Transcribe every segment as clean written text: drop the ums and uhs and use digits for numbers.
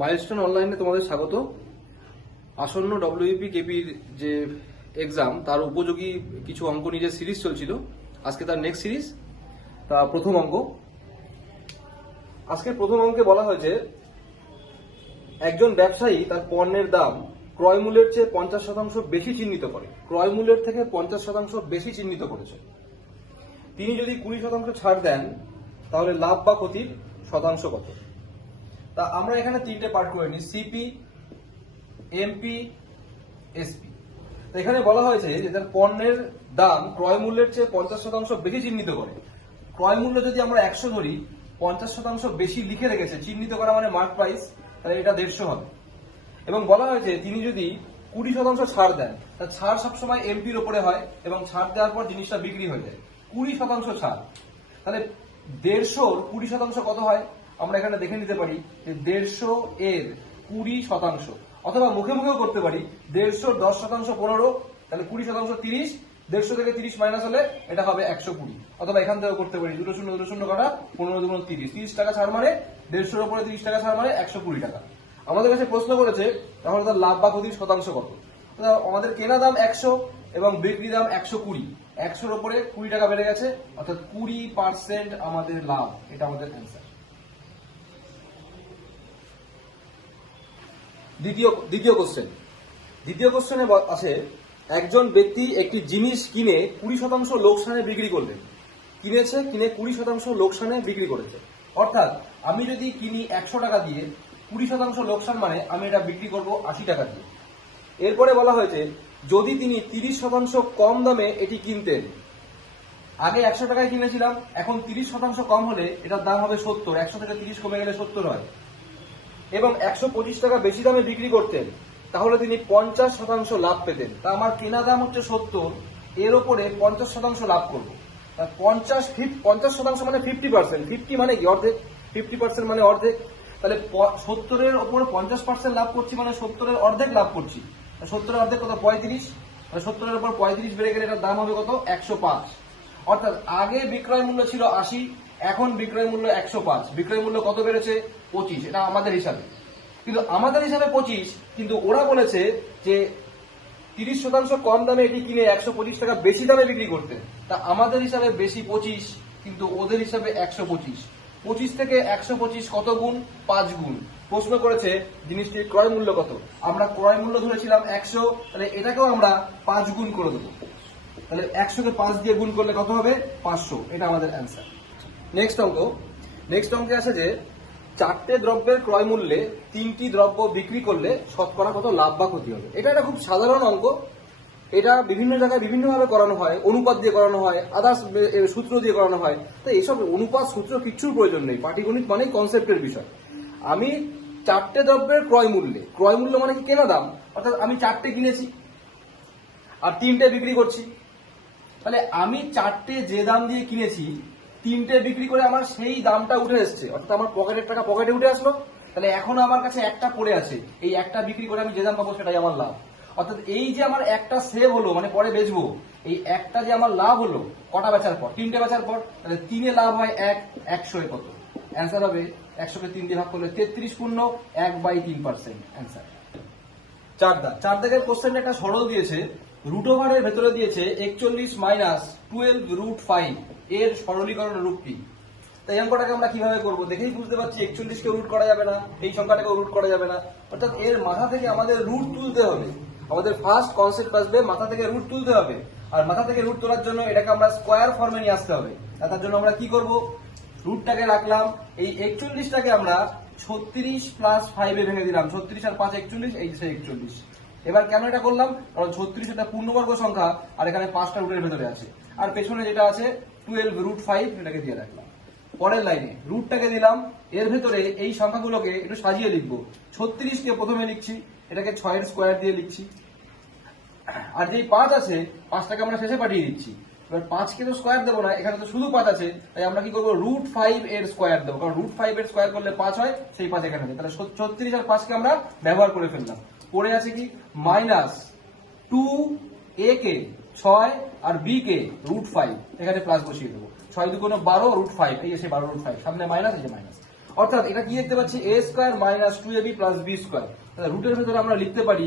Milestone অনলাইনে তোমাদের স্বাগত। আসন্ন ডব্লিউপি কেপির যে এক্সাম তার উপযোগী কিছু অঙ্ক নিয়ে সিরিজ চলছিল, আজকে তার নেক্সট সিরিজ। তা প্রথম অঙ্ক, আজকে প্রথম অঙ্কে বলা হয়েছে একজন ব্যবসায়ী তার পণ্যের দাম ক্রয় মূল্যের চেয়ে 50% বেশি চিহ্নিত করে, ক্রয় মূল্যের থেকে 50% বেশি চিহ্নিত করেছে। তিনি যদি 20% ছাড় দেন তাহলে লাভ বা ক্ষতির শতাংশ কত? তা আমরা এখানে তিনটে পার্ট করে নিই, সিপি, এমপি, এসপি। এখানে বলা হয়েছে যে তার পণ্যের দাম ক্রয় মূল্যের চেয়ে 50% বেশি চিহ্নিত করে। ক্রয় মূল্য যদি আমরা 100 ধরি, 50% বেশি লিখে রেখেছে, চিহ্নিত করা মানে মার্ক প্রাইস, তাহলে এটা 150 হবে। এবং বলা হয়েছে তিনি যদি 20% ছাড় দেন, তার ছাড় সবসময় এমপির ওপরে হয় এবং ছাড় দেওয়ার পর জিনিসটা বিক্রি হয়ে যায়। 20% ছাড়, তাহলে 150 20% কত হয়? আমরা এখানে দেখে নিতে পারি যে 150 এর 20%, অথবা মুখে মুখেও করতে পারি 150 10% 15, তাহলে 20% 30, 150 থেকে 30 মাইনাস হলে এটা হবে 120। অথবা এখান থেকেও করতে পারি 2 শূন্য 2 শূন্য কাটা 15 2 30, 30 টাকা ছাড় মানে 150 এর উপরে 30 টাকা ছাড় মানে 120 টাকা। আমাদের কাছে প্রশ্ন করেছে তাহলে তার লাভ বা ক্ষতির শতাংশ কত? আমাদের কেনা দাম 100 এবং বিক্রি দাম 120, 100 এর উপরে 20 টাকা বেড়ে গেছে, অর্থাৎ 20% আমাদের লাভ। এটা আমাদের অ্যান্সার। দ্বিতীয় কোশ্চেনে আছে একজন ব্যক্তি একটি জিনিস কিনে 20% লোকসানে বিক্রি করলেন। কিনে 20% লোকসানে বিক্রি করেছে। অর্থাৎ আমি যদি কিনি 100 টাকা দিয়ে, 20% লোকসান মানে আমি এটা বিক্রি করব 80 টাকা দিয়ে। এরপরে বলা হয়েছে যদি তিনি 30% কম দামে এটি কিনতেন, আগে 100 টাকায় কিনেছিলাম, এখন 30% কম হলে এটার দাম হবে 70, 100 থেকে 30 কমে গেলে 70 হয়, এবং 125 টাকা বেশি দামে বিক্রি করতেন, তাহলে তিনি 50% লাভ পেতেন। তা আমার কেনা দাম হচ্ছে 70, এর উপরে 50% লাভ করবো। 50% মানে 50%, 50 মানে কি অর্ধেক, 50% মানে অর্ধেক। তাহলে 70 এর উপরে 50% লাভ করছি মানে 70 এর অর্ধেক লাভ করছি। 70 এর অর্ধেক কত? 35। 70 এর উপর 35 বেড়ে গেলে এটার দাম হবে কত? 105। অর্থাৎ আগে বিক্রয় মূল্য ছিল 80, এখন বিক্রয় মূল্য 105। বিক্রয় মূল্য কত বেড়েছে? 25। এটা আমাদের হিসাবে, কিন্তু আমাদের হিসাবে 25, কিন্তু ওরা বলেছে যে 30% কম দামে এটি কিনে 125 টাকা বেশি দামে বিক্রি করতে। তা আমাদের হিসাবে বেশি 25, কিন্তু ওদের হিসাবে 125। 25 থেকে 125 কত গুণ? 5 গুণ। প্রশ্ন করেছে জিনিসটির ক্রয় মূল্য কত। আমরা ক্রয় মূল্য ধরেছিলাম 100, তাহলে এটাকেও আমরা 5 গুণ করে দেবো। তাহলে 100 কে 5 দিয়ে গুণ করলে কত হবে? 500। এটা আমাদের অ্যান্সার। নেক্সট অঙ্কে আছে যে 4টে দ্রব্যের ক্রয় মূল্যে 3টি দ্রব্য বিক্রি করলে শতকরা কত লাভ বা ক্ষতি হবে। এটা একটা খুব সাধারণ অঙ্ক। এটা বিভিন্ন জায়গায় বিভিন্নভাবে করানো হয়, অনুপাত দিয়ে করানো হয়, আদার্স সূত্র দিয়ে করানো হয়। তো এইসব অনুপাত সূত্র কিচ্ছুর প্রয়োজন নেই, পাটিগণিত মানেই কনসেপ্টের বিষয়। আমি 4টে দ্রব্যের ক্রয় মূল্য মানে কি? কেনা দাম। অর্থাৎ আমি 4টে কিনেছি আর 3টে বিক্রি করছি, তাহলে আমি 4টে যে দাম দিয়ে কিনেছি 3টে বিক্রি করে আমার সেই দামটা উঠে এসছে, অর্থাৎ আমার পকেটের টাকা পকেটে উঠে আসলো। তাহলে এখনো আমার কাছে একটা পড়ে আছে, এই একটা বিক্রি করে আমি যে দাম পাবো সেটাই আমার লাভ। অর্থাৎ এই যে আমার একটা সেভ হলো, মানে পরে বেচবো, এই একটা যে আমার লাভ হলো কটা বেচার পর? 3টে বেচার পর। তাহলে 3-এ লাভ হয় 1, 100 এ কত? অ্যান্সার হবে 100 কে 3 দিয়ে ভাগ করলে 33 পূর্ণ 1/3%। অ্যান্সার। 4 দাগের কোশ্চেনে একটা সরল দিয়েছে, রুট ওভারের ভেতরে দিয়েছে 41 মাইনাস 12√5 এর সরলীকরণ রূপ কি? তাই অঙ্কটাকে আমরা কিভাবে করবো দেখেই বুঝতে পারছি 41 কে রুট করা যাবে না, এই সংখ্যাটাকে রুট করা যাবে না। অর্থাৎ এর মাথা থেকে আমাদের রুট তুলতে হবে। আমাদের ফার্স্ট কনসেপ্ট আসবে মাথা থেকে রুট তুলতে হবে, আর মাথা থেকে রুট তোলার জন্য এটাকে আমরা স্কোয়ার ফর্মে নিয়ে আসতে হবে। আর তার জন্য আমরা কি করব? রুটটাকে রাখলাম, এই 41টাকে আমরা 36 প্লাস 5 এ ভেঙে দিলাম। 36 আর 5 41, এই যে 41। এবার কেন এটা করলাম? কারণ 36 এটা পূর্ণবর্গ সংখ্যা, আর এখানে 5টা রুটের ভেতরে আছে, আর পেছনে যেটা আছে 12√5 এটাকে দিয়ে রাখলাম। পরের লাইনে রুটটাকে দিলাম, এর ভেতরে এই সংখ্যাগুলোকে একটু সাজিয়ে লিখবো। 36 কে প্রথমে লিখছি, এটাকে 6 এর স্কোয়ার দিয়ে লিখছি, আর যেই 5 আছে 5টাকে আমরা শেষে পাঠিয়ে দিচ্ছি। এবার 5 কে তো স্কোয়ার দেবো না, এখানে তো শুধু 5 আছে, তাই আমরা কি করবো? √5 এর স্কোয়ার দেবো, কারণ √5 এর স্কোয়ার করলে 5 হয়, সেই 5 এখানে দেয়। তাহলে 36 আর 5 কে আমরা ব্যবহার করে ফেললাম। পরে আছে কি? মাইনাস 2a কে 6 আর b কে √5, এখানে প্লাস বসিয়ে দেবো। 6 2 12 √5, এই এসে 12√5, সামনে মাইনাস, এই যে মাইনাস। অর্থাৎ এটা কি দেখতে পাচ্ছি a square minus 2ab plus b square. তাহলে রুটের ভেতরে আমরা লিখতে পারি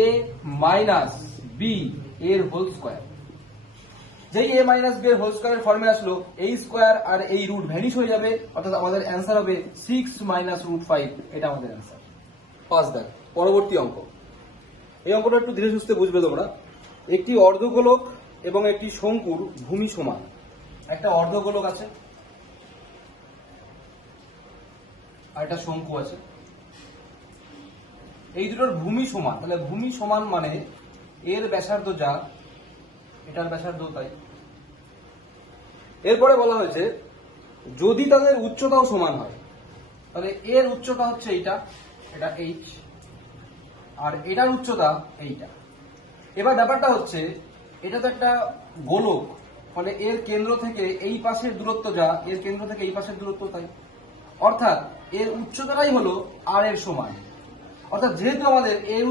a মাইনাস b এর হোল স্কয়ার। যেই a মাইনাস b এর হোল স্কয়ারের ফর্মে আসলো, এই স্কয়ার আর এই রুট ভ্যানিশ হয়ে যাবে, অর্থাৎ আমাদের অ্যান্সার হবে 6 মাইনাস রুট 5। এটা আমাদের অ্যান্সার। 5 দেখ পরবর্তী অঙ্ক। এই অঙ্কটা একটু ধীরে সুস্থে বুঝবে তোমরা। একটি অর্ধগোলক এবং একটি শঙ্কুর ভূমি সমান। একটা অর্ধগোলক আছে আর একটা শঙ্কু আছে, এই দুটোর ভূমি সমান। তাহলে ভূমি সমান মানে এর ব্যাসার্ধ যা, এটার ব্যাসার্ধ তাই। এরপরে বলা হয়েছে যদি তাদের উচ্চতাও সমান হয়, তাহলে এর উচ্চতা হচ্ছে এইটা, এটা h, আর এটার উচ্চতা এইটা। এবার ব্যাপারটা হচ্ছে এটা তো একটা গোলক, ফলে এর কেন্দ্র থেকে এই পাশের দূরত্ব যা, এর কেন্দ্র থেকে এই পাশের দূরত্ব তাই। অর্থাৎ এর উচ্চতাটাই হলো আর এর সমান। অর্থাৎ যেহেতু আমাদের এর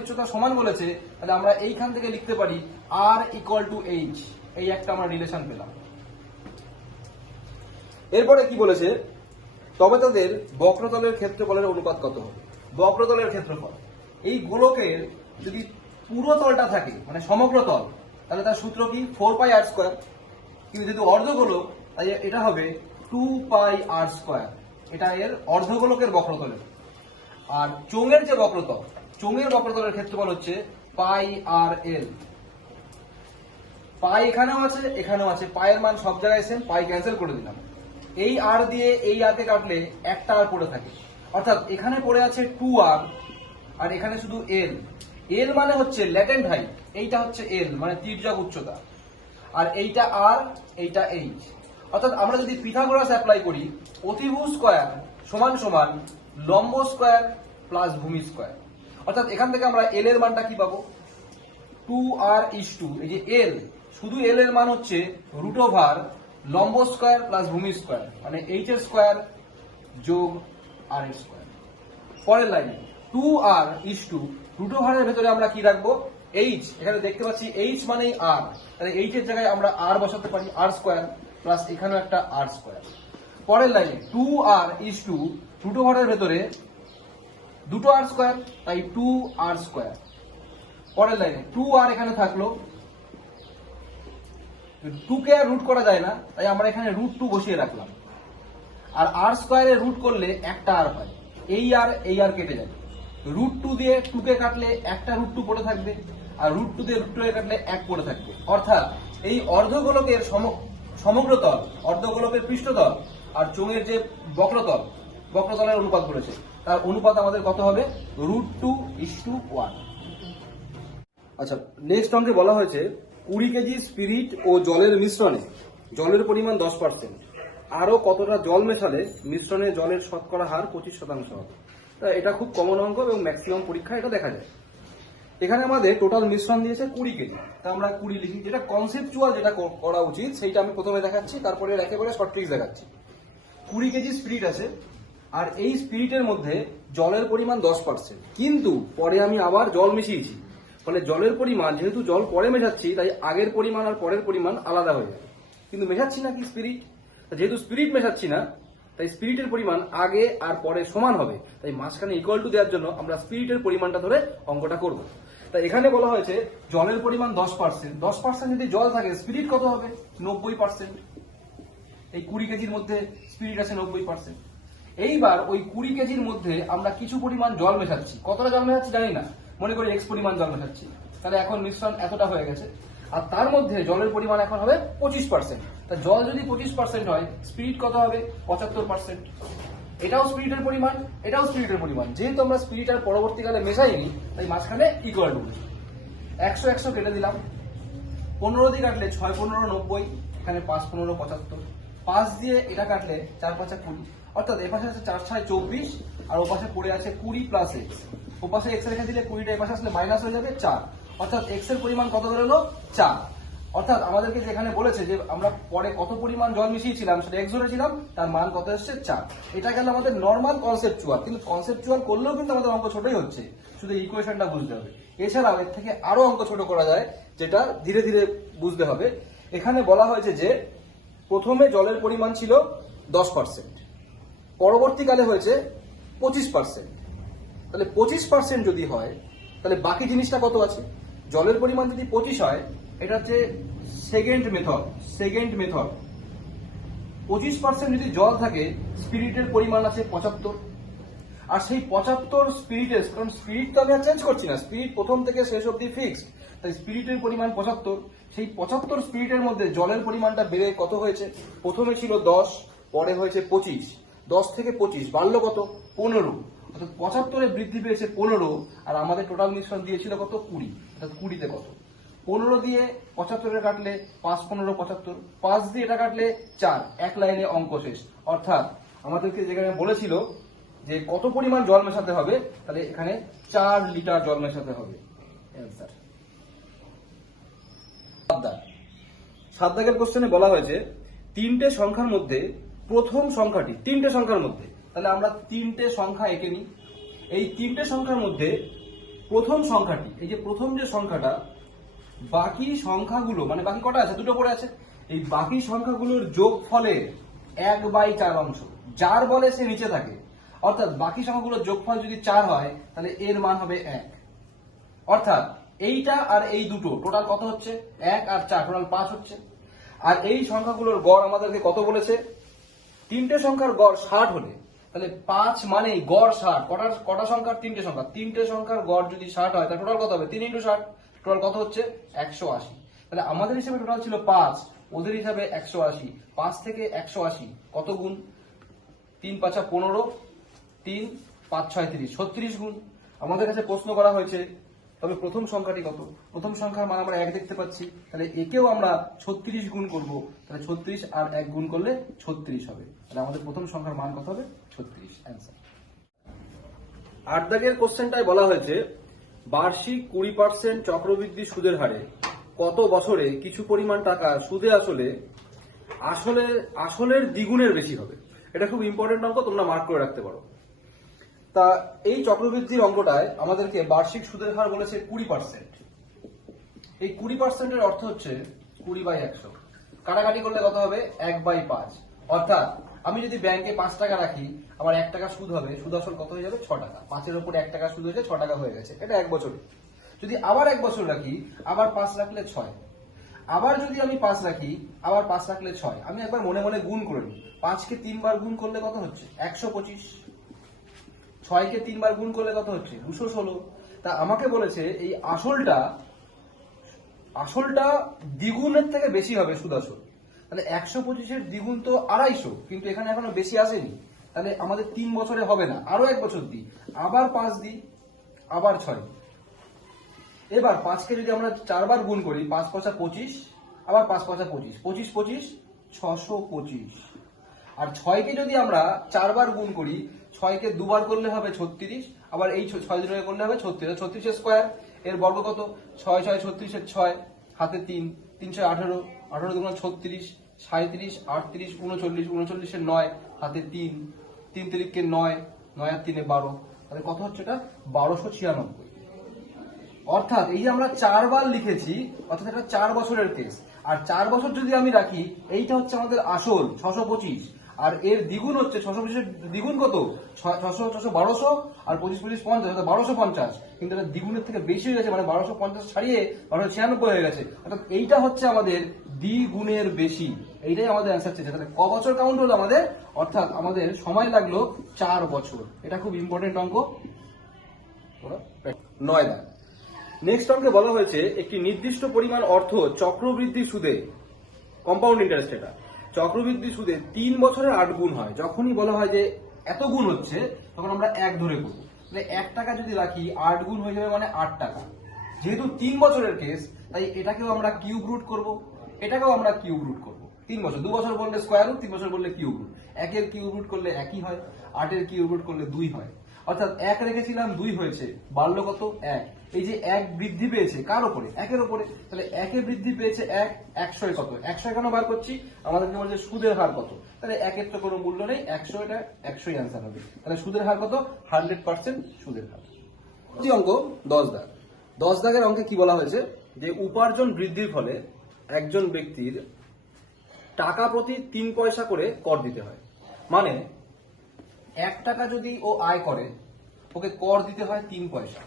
উচ্চতা সমান বলেছে, তাহলে আমরা এইখান থেকে লিখতে পারি r ইকুয়াল টু h। এই একটা আমরা রিলেশন পেলাম। এরপরে কি বলেছে, তবে তাদের বক্রতলের ক্ষেত্রফলের অনুপাত কত হবে। বক্রতলের ক্ষেত্রফল, এই গোলকের যদি পুরো তলটা থাকে মানে সমগ্র তল, তাহলে তার সূত্র কি 4 পাই r স্কয়ার। কিন্তু যেহেতু অর্ধগোলক, তাই এটা হবে 2 পাই r স্কয়ার। এটা এর অর্ধগোলকের বক্রতলের। আর চোঙের যে বক্রতল, চোঙের বক্রতলের ক্ষেত্রফল হচ্ছে পাই আর এল। পাই এখানেও আছে, এখানেও আছে, পায়ের মান সব জায়গায় সেম, পাই ক্যান্সেল করে দিলাম। এই আর দিয়ে এই আর কে কাটলে একটা আর পড়ে থাকে, অর্থাৎ এখানে পড়ে আছে 2r আর এখানে শুধু এল। এল মানে হচ্ছে ল্যাটেন্ট হাইট, এইটা হচ্ছে এল মানে তির্যক উচ্চতা, আর এইটা আর, এইটা এইচ। অর্থাৎ আমরা যদি পিথাগোরাস অ্যাপ্লাই করি, অতিভুজ স্কয়ার সমান সমান লম্ব স্কয়ার প্লাস ভূমি স্কয়ার। অর্থাৎ এখান থেকে আমরা এল এর মানটা কি পাবো, 2r ইস টু, এই যে এল, শুধু এল এর মান হচ্ছে রুট ওভার লম্ব স্কয়ার প্লাস ভূমি স্কয়ার, মানে এইচ এর স্কয়ার যোগ আর এর স্কয়ার। পরের লাইনে 2r ইস টু রুট ওভারের ভেতরে আমরা কি রাখবো, এইচ। এখানে দেখতে পাচ্ছি এইচ মানেই আর, তাহলে এইচ এর জায়গায় আমরা আর বসাতে পারি, আর স্কয়ার প্লাস এখানেও একটা আর স্কয়ার। পরের লাইনে 2r ইস টু রুট ওভারের ভেতরে দুটো আর স্কয়ার, তাই 2r স্কয়ার। পরের লাইনে 2r এখানে থাকলো, 2 কে আর রুট করা যায় না, তাই আমরা এখানে রুট 2 বসিয়ে রাখলাম। আর আর স্কয়ারে রুট করলে একটা আর পাই, এই আর কেটে যাবে। রুট 2 দিয়ে 2 কে কাটলে একটা রুট 2 পড়ে থাকবে, আর রুট 2 দিয়ে রুট 2 কে কাটলে 1 পড়ে থাকবে। অর্থাৎ এই অর্ধগোলকের সমগ্র তল, অর্ধগোলকের পৃষ্ঠতল আর চোঙের যে বক্রতলের অনুপাত বলেছে, তার অনুপাত আমাদের কত হবে, রুট 2 ইস টু 1। আচ্ছা, নেক্সট অঙ্কে বলা হয়েছে 20 কেজি স্পিরিট ও জলের মিশ্রণে জলের পরিমাণ 10%, আরো কতটা জল মেশালে মিশ্রণে জলের শতকরা হার 25% হবে। তা এটা খুব কমন অঙ্ক এবং ম্যাক্সিমাম পরীক্ষায় এটা দেখা যায়। এখানে আমাদের টোটাল মিশ্রণ দিয়েছে 20 কেজি, তা আমরা 20 লিখি। যেটা কনসেপচুয়াল যেটা করা উচিত সেইটা আমি প্রথমে দেখাচ্ছি, তারপরে একেবারে শর্ট ট্রিক্স দেখাচ্ছি। 20 কেজি স্পিরিট আছে, আর এই স্পিরিটের মধ্যে জলের পরিমাণ 10%, কিন্তু পরে আমি আবার জল মিশিয়েছি, ফলে জলের পরিমাণ, যেহেতু জল পরে মেশাচ্ছি, তাই আগের পরিমাণ আর পরের পরিমাণ আলাদা হয়ে যাবে। কিন্তু মেশাচ্ছি না কি স্পিরিট, যেহেতু স্পিরিট মেশাচ্ছি না, তাই স্পিরিটের পরিমাণ আগে আর পরে সমান হবে, তাই মাঝখানে ইকুয়াল টু দেওয়ার জন্য আমরা স্পিরিটের পরিমাণটা ধরে অঙ্কটা করব। তাই এখানে বলা হয়েছে জলের পরিমাণ 10%, 10% যদি জল থাকে স্পিরিট কত হবে, 90%। এই 20 কেজির মধ্যে স্পিরিট আছে 90%। এইবার ওই 20 কেজির মধ্যে আমরা কিছু পরিমাণ জল মেশাচ্ছি, কতটা জল মেশাচ্ছি জানি না, মনে করি x পরিমাণ জল মেশাচ্ছি, তাহলে এখন মিশ্রণ এতটা হয়ে গেছে, আর তার মধ্যে জলের পরিমাণ এখন হবে 25%। তা জল যদি 25% হয়, স্পিরিট কত হবে, 75%। এটাও স্পিরিটের পরিমাণ, এটাও স্পিরিটের পরিমাণ। যেহেতু আমরা স্পিরিট আর পরবর্তীকালে মেশাইনি, তাই মাঝখানে ইকুয়াল টু 100 কেটে দিলাম। 15 দিয়ে কাটলে 6 15 90, এখানে 5 15 75, 5 দিয়ে এটা কাটলে 4 5 20, অর্থাৎ এ পাশে আছে 4 6 24, আর ও পাশে পড়ে আছে 20 প্লাস এক্স। ও পাশে এক্স রেখে দিলে 20টা এ পাশে আসলে মাইনাস হয়ে যাবে 4, অর্থাৎ এক্স এর পরিমাণ কত বেরোলো, 4। অর্থাৎ আমাদেরকে যেখানে বলেছে যে আমরা পরে কত পরিমাণ জল মিশিয়েছিলাম সেটা এক্স ধরেছিলাম, তার মান কত এসছে, 4। এটা গেল আমাদের নর্মাল কনসেপচুয়াল, কিন্তু কনসেপচুয়াল করলেও কিন্তু আমাদের অঙ্ক ছোটই হচ্ছে, শুধু ইকুয়েশনটা বুঝতে হবে। এছাড়াও এর থেকে আরো অঙ্ক ছোট করা যায়, যেটা ধীরে ধীরে বুঝতে হবে। এখানে বলা হয়েছে যে প্রথমে জলের পরিমাণ ছিল 10%, পরবর্তীকালে হয়েছে 25%। তাহলে 25% যদি হয় তাহলে বাকি জিনিসটা কত আছে? জলের পরিমাণ যদি 25 হয়, এটা হচ্ছে সেকেন্ড মেথড। 25% যদি জল থাকে, স্পিরিটের পরিমাণ আছে 75। আর সেই 75 স্পিরিটের, কারণ স্পিরিট তো আমি আর চেঞ্জ করছি না, স্পিরিট প্রথম থেকে শেষ অব্দি ফিক্সড, তাই স্পিরিটের পরিমাণ 75। সেই 75 স্পিরিটের মধ্যে জলের পরিমাণটা বেড়ে কত হয়েছে? প্রথমে ছিল 10, পরে হয়েছে 25। 10 থেকে 25 বাড়লো কত? 15। অর্থাৎ 75-এ বৃদ্ধি পেয়েছে 15, আর আমাদের টোটাল মিশ্রণ দিয়েছিল কত? 20। অর্থাৎ 20-তে কত? 15 দিয়ে 75-এ কাটলে 5 15 75, 5 দিয়ে এটা কাটলে 4, এক লাইনে অঙ্ক শেষ। অর্থাৎ আমাদেরকে যেখানে বলেছিল যে কত পরিমাণ জল মেশাতে হবে, তাহলে এখানে 4 লিটার জল মেশাতে হবে। অ্যান্সার। 7 দাগের কোশ্চেনে বলা হয়েছে তিনটে সংখ্যার মধ্যে প্রথম সংখ্যাটি, তিনটে সংখ্যার মধ্যে, তাহলে আমরা তিনটে সংখ্যা এঁকে নিই। এই তিনটে সংখ্যার মধ্যে প্রথম সংখ্যাটি, এই যে প্রথম যে সংখ্যাটা, বাকি সংখ্যাগুলো মানে বাকি কটা আছে? দুটো পড়ে আছে। এই বাকি সংখ্যাগুলোর যোগফলের 1/4 অংশ, যার বলে সে নিচে থাকে। অর্থাৎ বাকি সংখ্যাগুলোর যোগফল যদি 4 হয়, তাহলে এর মান হবে 1। অর্থাৎ এইটা আর এই দুটো টোটাল কত হচ্ছে? 1 আর 4 টোটাল 5 হচ্ছে। আর এই সংখ্যাগুলোর গড় আমাদেরকে কত বলেছে? তিনটে সংখ্যার গড় 60 হলে, তাহলে 5 মানে গড় 60। কটা সংখ্যার? তিনটে সংখ্যা। তিনটে সংখ্যার গড় যদি 60 হয়, তাহলে টোটাল কত হবে? 3 × 60, টোটাল কত হচ্ছে? 180। তাহলে আমাদের হিসেবে টোটাল ছিল 5, ওদের হিসাবে 180। 5 থেকে 180 কত গুণ? 3 × 5 = 15, 3 5 6 30, 36 গুণ। আমাদের কাছে প্রশ্ন করা হয়েছে তবে প্রথম সংখ্যাটি কত? প্রথম সংখ্যার মান আমরা 1 দেখতে পাচ্ছি, তাহলে একেও আমরা 36 গুণ করব। তাহলে 36 আর 1 গুণ করলে 36 হবে। তাহলে আমাদের প্রথম সংখ্যার মান কত হবে? 36। অ্যান্সার। 8 দাগের কোশ্চেনটায় বলা হয়েছে বার্ষিক 20% চক্রবৃদ্ধি সুদের হারে কত বছরে কিছু পরিমাণ টাকা সুদে আসলের দ্বিগুণের বেশি হবে। এটা খুব ইম্পর্টেন্ট অঙ্ক, তোমরা মার্ক করে রাখতে পারো। তা এই চক্রবৃদ্ধির অঙ্কটায় আমাদেরকে বার্ষিক সুদের হার বলেছে 20%। এই 20%-এর অর্থ হচ্ছে 20/100। কাটাকাটি করলে কত হবে? 1/5। অর্থাৎ আমি যদি ব্যাংকে 5 টাকা রাখি, আমার 1 টাকা সুদ হবে, সুদ আসল কত হয়ে যাবে? 6 টাকা। 5-এর উপর 1 টাকা সুদ হয়েছে, 6 টাকা হয়ে গেছে। এটা 1 বছরে। যদি আবার 1 বছর রাখি, আবার 5 রাখলে 6। আবার যদি আমি 5 রাখি, আবার 5 রাখলে 6। আমি একবার মনে মনে গুণ করে নিই। 5-কে 3 বার গুণ করলে কত হচ্ছে? 125। 6-কে 3 বার গুণ করলে কত হচ্ছে? 216। তা আমাকে বলেছে এই আসলটা দ্বিগুণের থেকে বেশি হবে সুদ আসল। তাহলে 125-এর দ্বিগুণ তো 250, কিন্তু এখানে এখনো বেশি আসেনি। তাহলে আমাদের 3 বছরে হবে না, আরো 1 বছর দিই, আবার 5 দিই, আবার 6। এবার 5-কে যদি আমরা 4 বার গুণ করি, 5 5 25, আবার 5 5 25, 25 25 625। আর 6-কে যদি আমরা 4 বার গুণ করি, 6-কে 2 বার করলে হবে 36, আবার এই 6 জোড়া করলে হবে 36। 36 স্কয়ার, এর বর্গ কত? 6 6 36-এর 6, হাতে 3, 3 6 18, 18 2 36, 37 38 39, 39-এর 9, হাতে 3, 3 3-কে 9, 9 আর 3-এ 12। তাহলে কত হচ্ছে? এটা 1296। অর্থাৎ এই যে আমরা 4 বার লিখেছি, অর্থাৎ এটা 4 বছরের কেস। আর 4 বছর যদি আমি রাখি, এইটা হচ্ছে আমাদের আসল 625, আর এর দ্বিগুণ হচ্ছে 625-এর দ্বিগুণ কত? 600 600 1200, আর 25 25 50, অর্থাৎ 1250। কিন্তু এটা দ্বিগুণের থেকে বেশি হয়ে গেছে, মানে 1250 ছাড়িয়ে 1296 হয়ে গেছে। অর্থাৎ এইটা হচ্ছে আমাদের দ্বিগুণের বেশি। এইটাই আমাদের অ্যান্সার চেয়েছে। তাহলে ক বছর কাউন্ট হলো আমাদের? অর্থাৎ আমাদের সময় লাগলো 4 বছর। এটা খুব ইম্পর্টেন্ট অঙ্ক। 9 দাগ। নেক্সট অঙ্কে বলা হয়েছে একটি নির্দিষ্ট পরিমাণ অর্থ চক্রবৃদ্ধি সুদে, কম্পাউন্ড ইন্টারেস্ট, এটা চক্রবৃদ্ধি সুদে 3 বছরে 8 গুণ হয়। যখনই বলা হয় যে এত গুণ হচ্ছে, তখন আমরা 1 ধরে করবো। তাহলে 1 টাকা যদি রাখি, 8 গুণ হয়ে যাবে, মানে 8 টাকা। যেহেতু 3 বছরের কেস, তাই এটাকেও আমরা কিউব রুট করবো, এটাকেও আমরা কিউব রুট করবো। 3 বছর, 2 বছর বললে স্কোয়ার রুট, 3 বছর বললে কিউব রুট। 1-এর কিউব রুট করলে 1ই হয়, 8-এর কিউব রুট করলে 2 হয়। অর্থাৎ 1 রেখেছিলাম, 2 হয়েছে, বাড়লো কত? 1। এই যে 1 বৃদ্ধি পেয়েছে কার উপরে? 1-এর উপরে। তাহলে 1-এ বৃদ্ধি পেয়েছে 1, 100-এ কত? 100 কেন বার করছি? আমাদেরকে বলছে সুদের হার কত। তাহলে 1-এর তো কোনো মূল্য নেই, 100, এটা 100ই অ্যান্সার হবে। তাহলে সুদের হার কত? 100% সুদের হার। অঙ্ক 10 দাগ। 10 দাগের অঙ্কে কি বলা হয়েছে? যে উপার্জন বৃদ্ধির ফলে একজন ব্যক্তির টাকা প্রতি 3 পয়সা করে কর দিতে হয়। মানে 1 টাকা যদি ও আয় করে ওকে কর দিতে হয় 3 পয়সা।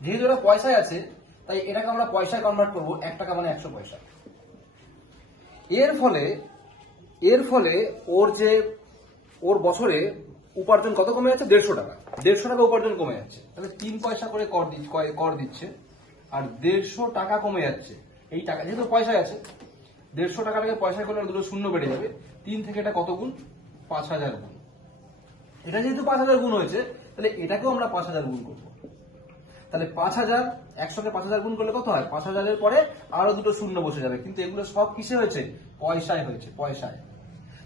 যেহেতু এটা পয়সায় আছে তাই এটাকে আমরা পয়সায় কনভার্ট করবো, 1 টাকা মানে 100 পয়সা। এর ফলে ওর বছরে উপার্জন কত কমে যাচ্ছে? 150 টাকা। 150 টাকা উপার্জন কমে যাচ্ছে। তাহলে 3 পয়সা করে কর দিচ্ছে আর 150 টাকা কমে যাচ্ছে। এই টাকা যেহেতু পয়সায় আছে, 150 টাকাটাকে পয়সায় করলে দুটো শূন্য বেড়ে যাবে। 3 থেকে এটা কত গুণ? 5000 গুণ। এটা যেহেতু 5000 গুণ হয়েছে তাহলে এটাকেও আমরা 5000 গুণ করবো। তাহলে 5000 100কে 5000 গুণ করলে কত হয়? 5000 এর পরে আরো দুটো শূন্য বসে যাবে, কিন্তু এগুলো সব কিসে হয়েছে? পয়সায় হয়েছে, পয়সায়।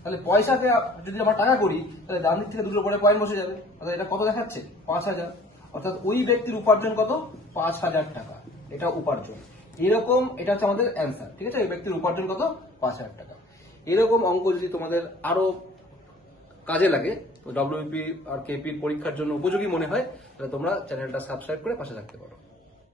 তাহলে পয়সাকে যদি আমরা টাকা করি তাহলে ডান দিক থেকে দুটো পরে পয়েন্ট বসে যাবে। অর্থাৎ এটা কত দেখাচ্ছে? 5000। অর্থাৎ ওই ব্যক্তির উপার্জন কত? 5000 টাকা। এটা উপার্জন। এরকম এটা হচ্ছে আমাদের অ্যান্সার, ঠিক আছে? এই ব্যক্তির উপার্জন কত? 5000 টাকা। এরকম অঙ্ক যদি তোমাদের আরো কাজে লাগে, তো ডব্লিউপি আর কেপি পরীক্ষার জন্য উপযোগী মনে হয়, তাহলে তোমরা চ্যানেলটা সাবস্ক্রাইব করে পাশে থাকতে পারো।